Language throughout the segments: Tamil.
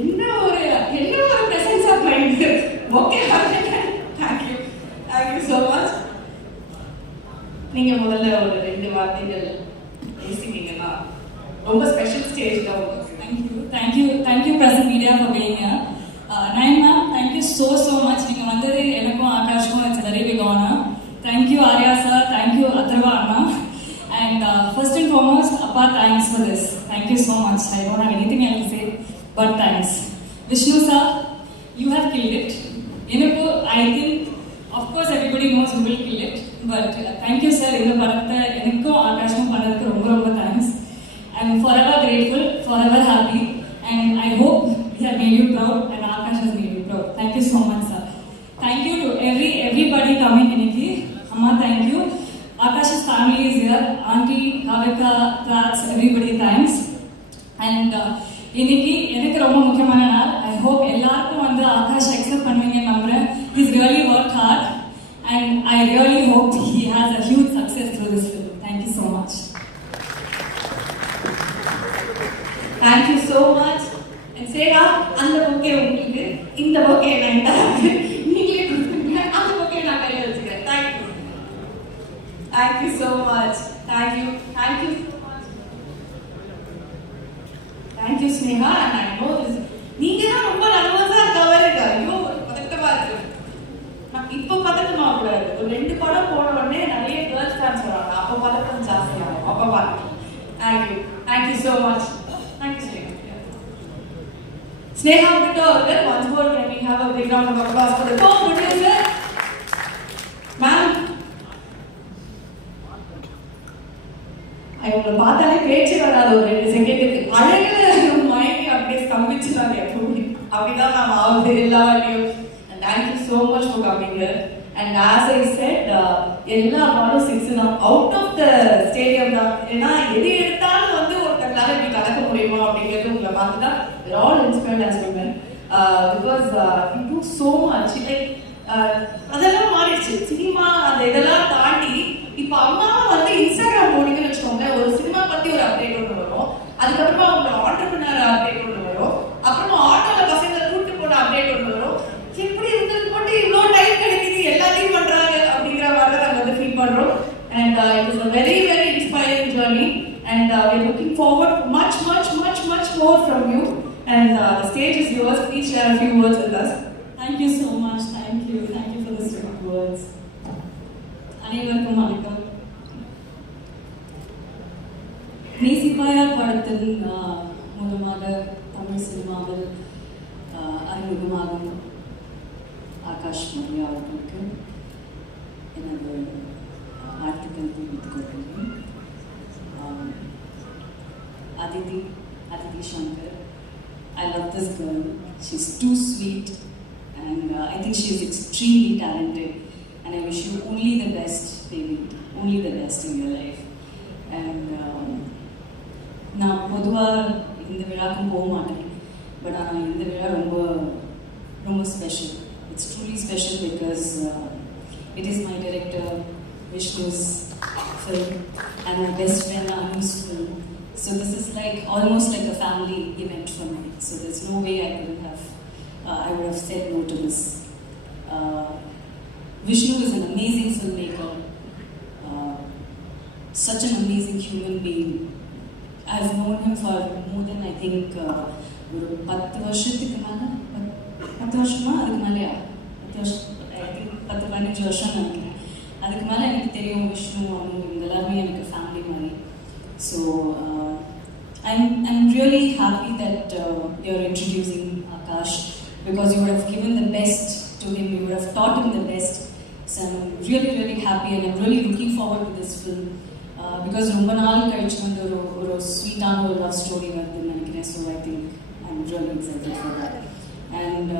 என்ன ஒரு presence of mind. Okay, thank you so much. நீங்க முதல்ல ஒரு 2 வார்த்தைகள் பேசினீங்கன்னா ரொம்ப ஸ்பெஷல் ஸ்டேஜ் தான். Thank you present media for being here. Nayan ma'am, thank you so much. நீங்கள் வந்தது எனக்கும் ஆகாஷ்க்கும் it's very big honour. Thank you Arya sir, thank you Atharva அண்ணா. And first and foremost, Appa, thanks for this. Thank you so much. I don't have anything else to say, but thanks. Vishnu sir, you have killed it. I think, of course, everybody knows you will kill it. But thank you sir. In the paratha, enakku Akasham panadukku romba thanks. I'm forever grateful, forever happy, and I hope we have made you proud, and Akash has made you proud. Thank you so much sir. Thank you to everybody coming iniki. Amma, thank you. Akash's family is here. Auntie, Kavika, Prats, everybody thanks. And இன்னைக்கு எனக்கு ரொம்ப முக்கியமான நாள். I hope எல்லாருக்கும் வந்து ஆகாஷ் accept பண்ணுவீங்க நம்புறேன். He's really worked hard and I really hope he has a huge success through this film. Thank you so much. Thank you so much. And Seva, அந்த bouquet உங்களுக்கு, இந்த bouquet நான் தரேன். நீங்களே கொடுங்க. அந்த bouquet நான் கையில வச்சுக்கிறேன். Thank you so much. Thank you so much. Thank you Sneha. And I know this. நீங்க தான் ரொம்ப நர்வஸா இருக்கவரீங்க. ஐயோ, பதட்டமா இருக்கு. நான் இப்ப பதட்டமா கூடாது. ஒரு 2 படம் போன உடனே நிறைய கேர்ள்ஸ் ஃபேன்ஸ் வராங்க. அப்ப பதட்டம் ஜாஸ்தியாகும். அப்ப பாருங்க. Thank you so much. Thank you Sneha. Sneha Gupta அவர்கள் once more can we have a big round of applause for the co-producer. Ma'am, அவங்கள பார்த்தாலே பேச்சு வராது. ஒரு 2 செகண்டுக்கு அழகுல மயங்கி அப்படியே ஸ்தம்பிச்சுட்டாங்க. எப்பவுமே அப்படிதான் நான் ஆகுது எல்லா வாட்டியும். And thank you so much for coming here. And as I said, எல்லா பாலும் 6 தான். அவுட் ஆஃப் த ஸ்டேடியம் தான். ஏன்னா எது எடுத்தாலும் வந்து ஒருத்தங்களால இப்படி கலக்க முடியுமா அப்படிங்கிறது உங்களை பார்த்துட்டா we're all inspired as women. Because it took so much. Like அதெல்லாம் மாறிடுச்சு. சினிமா அந்த இதெல்லாம் தாண்டி இப்போ அம்மா வந்து இன்ஸ்டாகிராம் போனீங்கன்னு வச்சுக்கோங்க, ஒரு சினிமா பத்தி ஒரு அப்டேட் ஒன்று வரும். அதுக்கப்புறமா அவங்க ஆண்டர்பிரினர் அப்டேட் ஒன்று வரும். அப்புறமா ஆட்டோல பசங்களை கூட்டு போன அப்டேட் ஒன்று வரும். எப்படி இருக்கிறது போட்டு இவ்வளோ டைம் கிடைக்குது, எல்லாத்தையும் பண்றாங்க அப்படிங்கிற மாதிரி நாங்கள் வந்து ஃபீல் பண்றோம். And it is a very inspiring journey. And we are looking forward to much more from you. And the stage is yours. Please share a few words with us. Thank you so much. Thank you for the sweet words. அனைவருக்கும் வணக்கம். நேசிப்பாயா படத்தின் மூலமாக தமிழ் சினிமாவில் அறிமுகமாகும் ஆகாஷ் மரியா அவர்களுக்கு எனது வாழ்த்துக்கள் தெரிவித்துக் கொள்கிறேன். Aditi Shankar, I love this girl. She's too sweet and I think she is extremely talented. And I wish you only the best, baby, only the best in your life. And நான் பொதுவாக இந்த விழாக்கும் போக மாட்டேன், பட் ஆனால் இந்த விழா ரொம்ப special. It's truly special because it is my director Vishnu's film and my best friend Anu's film. So this is like almost like a family event for me. So there's no way I would have said no to this. Vishnu is an amazing filmmaker, such an amazing human being. I've known him for more than I think ஒரு 10 வருஷத்துக்கு மேலே 10 வருஷமா அதுக்கு மேலேயா 10-15 வருஷம் நினைக்கிறேன். அதுக்கு மேலே எனக்கு தெரியும் விஷ்ணு அனு இவங்க எல்லாருமே எனக்கு ஃபேமிலி மாதிரி. So I'm really happy that you're introducing Akash because you would have given the best to him, you would have taught him the best. So I'm really happy and I'm really looking forward to this film because ரொம்ப நாள் கழிச்சு வந்து ஒரு ஸ்வீட்டான ஒரு லவ் ஸ்டோரி வருதுன்னு நினைக்கிறேன். So I think I'm really excited for that. And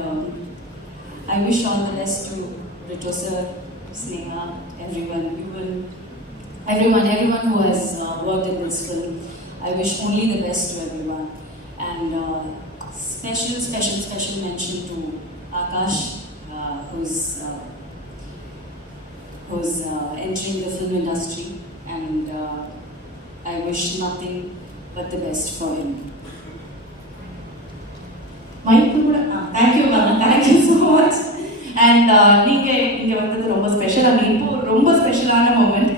I wish all the best to Rito sir, Sneha, everyone who has worked in this film. I wish only the best to everyone. And special mention to Akash, who's entering the film industry, and I wish nothing but the best for him. மைக்கு கூட thank you ma'am, thank you so much. And நீங்கள் இங்கே வந்தது ரொம்ப ஸ்பெஷலாக, இப்போ ரொம்ப ஸ்பெஷலான மூமெண்ட்.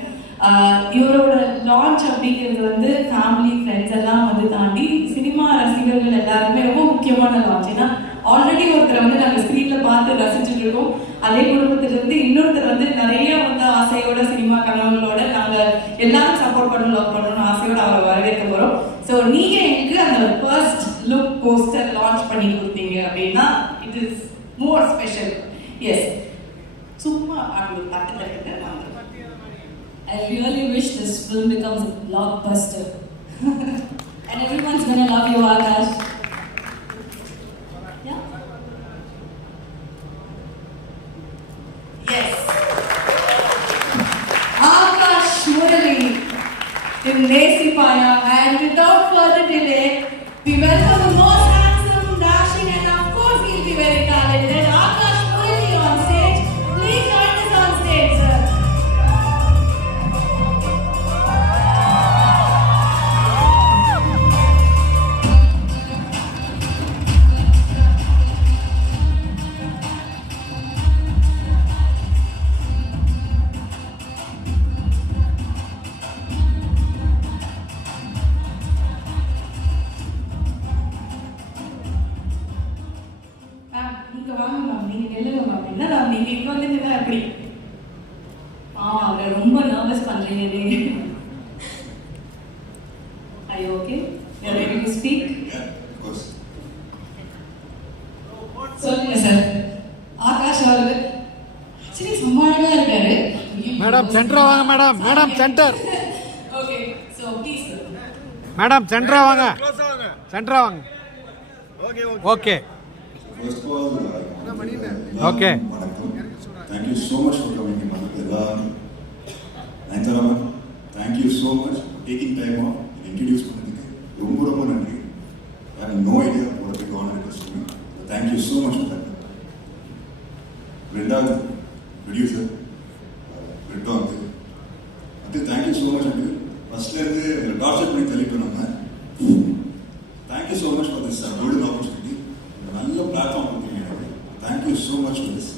இவரோட லான்ச் அப்படிங்கிறது வந்து ஃபேமிலி ஃப்ரெண்ட்ஸ் எல்லாம் வந்து தாண்டி சினிமா ரசிகர்கள் எல்லாருமே ரொம்ப முக்கியமான லான்ச். ஏன்னா ஆல்ரெடி ஒருத்தரை வந்து நாங்கள் ஸ்க்ரீனில் பார்த்து ரசிச்சுட்டு இருக்கோம். அதே குடும்பத்திலிருந்து இன்னொருத்தர் வந்து நிறைய வந்து ஆசையோட சினிமா கனவுகளோட நாங்கள் எல்லாரும் சப்போர்ட் பண்ணணும், லவ் பண்ணணும்னு ஆசையோட அவரை வரவேற்க போகிறோம். ஸோ நீங்கள் எங்களுக்கு அந்த ஃபர்ஸ்ட் லுக் போஸ்டர் லான்ச் பண்ணி கொடுத்தீங்க அப்படின்னா it is more special. Yes, சும்மா அப்படி பட்டு தட்டு வாங்க. I really wish this film becomes a blockbuster. And everyone's gonna love you, Akash. Yeah? Yes. Akash Murali in Nesipaya, and without further delay, we welcome the most handsome, dashing, and of course he'll be very talented, Akash Murali on stage. Please join us on stage, sir. நீங்க வாங்க மேம், நீங்க நெல்லுங்க மேம். என்ன மேம் நீங்க இங்க வந்தீங்கன்னா எப்படி? அவரை ரொம்ப நர்வஸ் பண்றீங்க நீங்க. Are you okay? You are ready to speak? Yeah, of course. சொல்லுங்க சார். ஆகாஷ் அவர்கள் சரி சமாளிக்கா இருக்காரு. மேடம் சென்டரா வாங்க மேடம். Madam centre. Okay, so please madam சென்டரா வாங்க. சென்டரா வாங்க. Okay. First of all, Okay. Thank you so much for coming in. Nayanthara, thank you so much for taking time off and introduce பண்ணதுக்கு ரொம்ப நன்றி. I have no idea what a big honor it is for me. But thank you so much for that. ரெண்டாவது ப்ரொடியூசர் ரெட்டோ அது thank you so much uncle. ஃபர்ஸ்ட்ல இருந்து டார்ச்சர் பண்ணி தள்ளிட்டோம் நம்ம. Thank you so much for this golden opportunity. நல்ல பிளாட்ஃபார்ம் கொடுத்தீங்க எனக்கு. Thank you so much for this.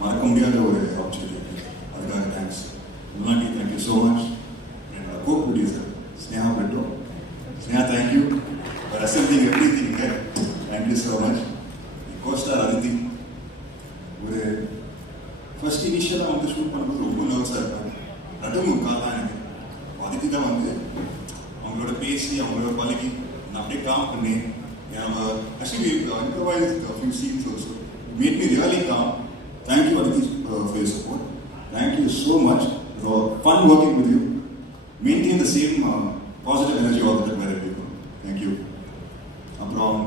மறக்க முடியாத ஒரு ஆப்பர்ச்சுனிட்டி, அதுக்காக தேங்க்ஸ். முன்னாடி தேங்க்யூ ஸோ மச். என்னோட co producer Sneha Petto. Sneha thank you for accepting everything here. Thank you so much. Costar Aditi. ஒரு ஃபர்ஸ்ட் இனிஷியலாக வந்து ஷூட் பண்ணும்போது ரொம்ப நர்வஸாக இருப்பாங்க. நடுமுக்கால் தான் எனக்கு. அதித்தி தான் வந்து அவங்களோட பேசி அவங்களோட பழகி நான் அப்படியே காம் பண்ணி actually we improvised a few scenes also. It made me really calm. Thank you Aditi for your support. Thank you so much. It was fun working with you. Maintain the same positive energy all the time wherever you go. Thank you. அப்புறம்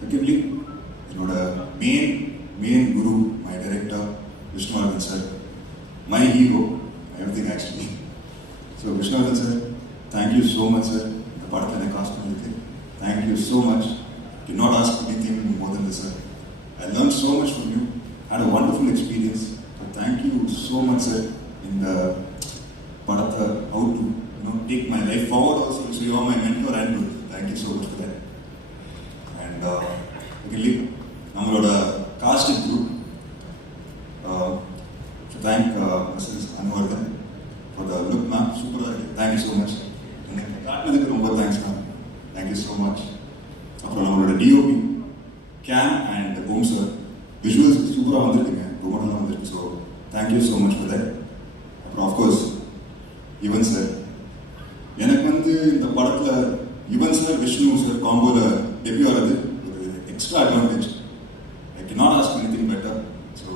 secondly என்னோட main guru, my director Vishnuvardhan sir, my hero, everything actually. So Vishnuvardhan sir, thank you so much sir. இந்த படத்தை எனக்கு காஸ்ட் பண்ணிருக்கு. Thank you so much. Did not ask anything more than this, sir. I learned so much from you. Had a wonderful experience. But thank you so much, sir. In the Padatha, how to take my life forward also. So you are my mentor and guru. Thank you so much for that. And really, nammaloda casting group. To thank Mrs. Anuvardhan for the look, ma'am. Super. Thank you so much. And காட்டுனதுக்கு ரொம்ப thanks ma'am. Thank you so much. அப்புறம் நம்மளோட DOP cam and Om sir, visuals சூப்பராக வந்திருக்குங்க, ரொம்ப நல்லா வந்திருக்கு. So thank you so much for that. அப்புறம் ஆஃப்கோர்ஸ் யுவன் சார். எனக்கு வந்து இந்த படத்தில் யுவன் சார் விஷ்ணு சார் காம்போவில் டெபியூ ஆகிறது ஒரு extra advantage. I can not ask anything better. So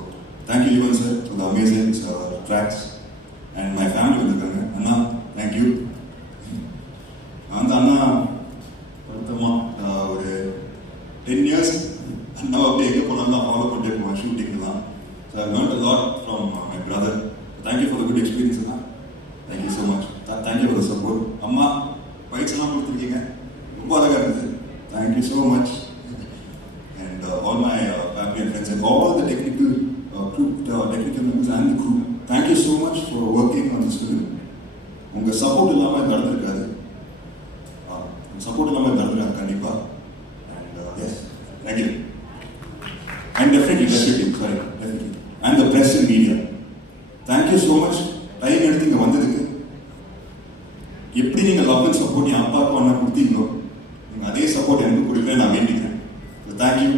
thank you Yuvan sir for the amazing tracks. And my family வந்திருக்காங்க. அண்ணா தேங்க்யூ. நான் வந்து அண்ணா ஒரு 10 years அண்ணா அப்படியே எங்கே போனாலும் ஃபாலோ பண்ணிட்டு இருக்கோம் ஷூட்டிங் தான். So I learnt a lot from my brother. Thank you for the good experience Anna. Thank you so much. Thank you for the support. அம்மா பைட்ஸ் எல்லாம் கொடுத்துருக்கீங்க, ரொம்ப அழகாக இருந்தது. Thank you so much. And all my family and friends and all the technical members and the crew. Thank you so much for working on this film. உங்கள் சப்போர்ட் இல்லாமல் நடந்திருக்காது. சப்போர்ட் இல்லாமல் நடந்துருக்காங்க கண்டிப்பாக. And yes thank you. And definitely definitely. And the press and media. Thank you so much. Time எடுத்து இங்கே வந்ததுக்கு. எப்படி நீங்கள் லவ் அண்ட் சப்போர்ட் என் அப்பாவுக்கு ஒன்றா கொடுத்தீங்களோ நீங்கள் அதே சப்போர்ட் எனக்கு கொடுக்குறேன் நான் வேண்டிக்கிறேன். Thank you.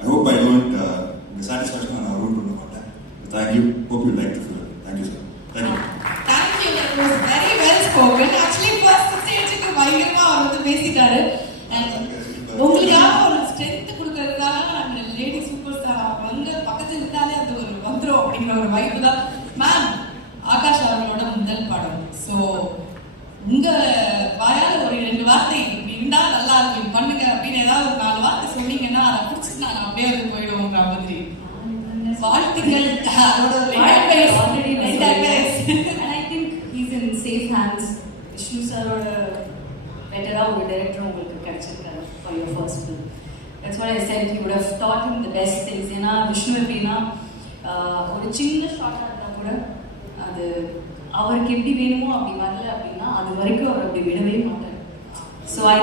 I hope I don't இந்த சாட்டிஸ்ஃபேக்ஷன் நான் ரூல் பண்ண மாட்டேன். Thank you. Hope you like the film. Thank you sir. Thank you. Thank you. That was very well spoken. Actually, first stage-க்கு பயங்கரமா அவர் வந்து பேசிட்டாரு. And உங்களுக்காக ஒரு ஸ்ட்ரென்த் கொடுக்கறதுக்காக நாங்க லேடி சூப்பர் ஸ்டார் அவங்க பக்கத்துல இருந்தாலே அது ஒரு வந்துரும் அப்படிங்கிற ஒரு வைப்பு தான். மேம், ஆகாஷ் அவர்களோட முதல் படம். ஸோ உங்க வாயால ஒரு 2 வார்த்தை இருந்தா நல்லா இருக்கும் பண்ணுங்க அப்படின்னு ஏதாவது ஒரு 4 வார்த்தை சொன்னீங்கன்னா அதை பிடிச்சி நாங்க அப்படியே வந்து போயிடுவோங்கிற மாதிரி. வாழ்த்துக்கள். அதோட already and I think he's in safe hands. Vishnu sir oda better out director உங்களுக்கு கிடைச்சிருக்காரு for your first film. That's what I said, he would have taught him the best things. ஏன்னா விஷ்ணு எப்படின்னா ஒரு சின்ன ஷார்ட்டாக இருந்தால் கூட அது அவருக்கு எப்படி வேணுமோ அப்படி வரல அப்படின்னா அது வரைக்கும் அவர் அப்படி விடவே மாட்டார். So I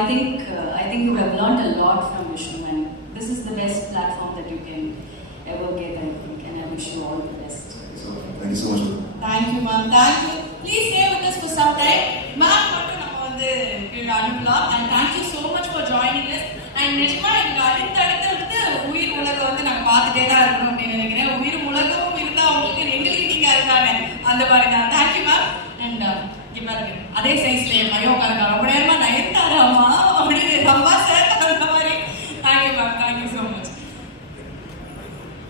think you would have learned a lot from Vishnu, and this is the best platform that you can ever get, I think, and I wish you all the best. Thank you so much. Thank you, ma'am. Thank you. Please stay with us for some time. Ma'am, மட்டும் நம்ம வந்து அனுப்பலாம். And thank you so much for joining us. And நிஜமா எங்க அடுத்தடுத்து உயிர் உலகம் வந்து நாங்க பார்த்துட்டே தான் இருக்கணும் அப்படின்னு நினைக்கிறேன். உயிர் உலகமும் இருந்தா அவங்களுக்கு எங்களுக்கு நீங்க இருக்காங்க அந்த மாதிரி தான். Thank you, ma'am. And இங்க பாருங்க, அதே சைஸ்ல என் பையன் உட்காருக்கா ரொம்ப நேரமா நயன்தாராமா அப்படின்னு சம்பா சார்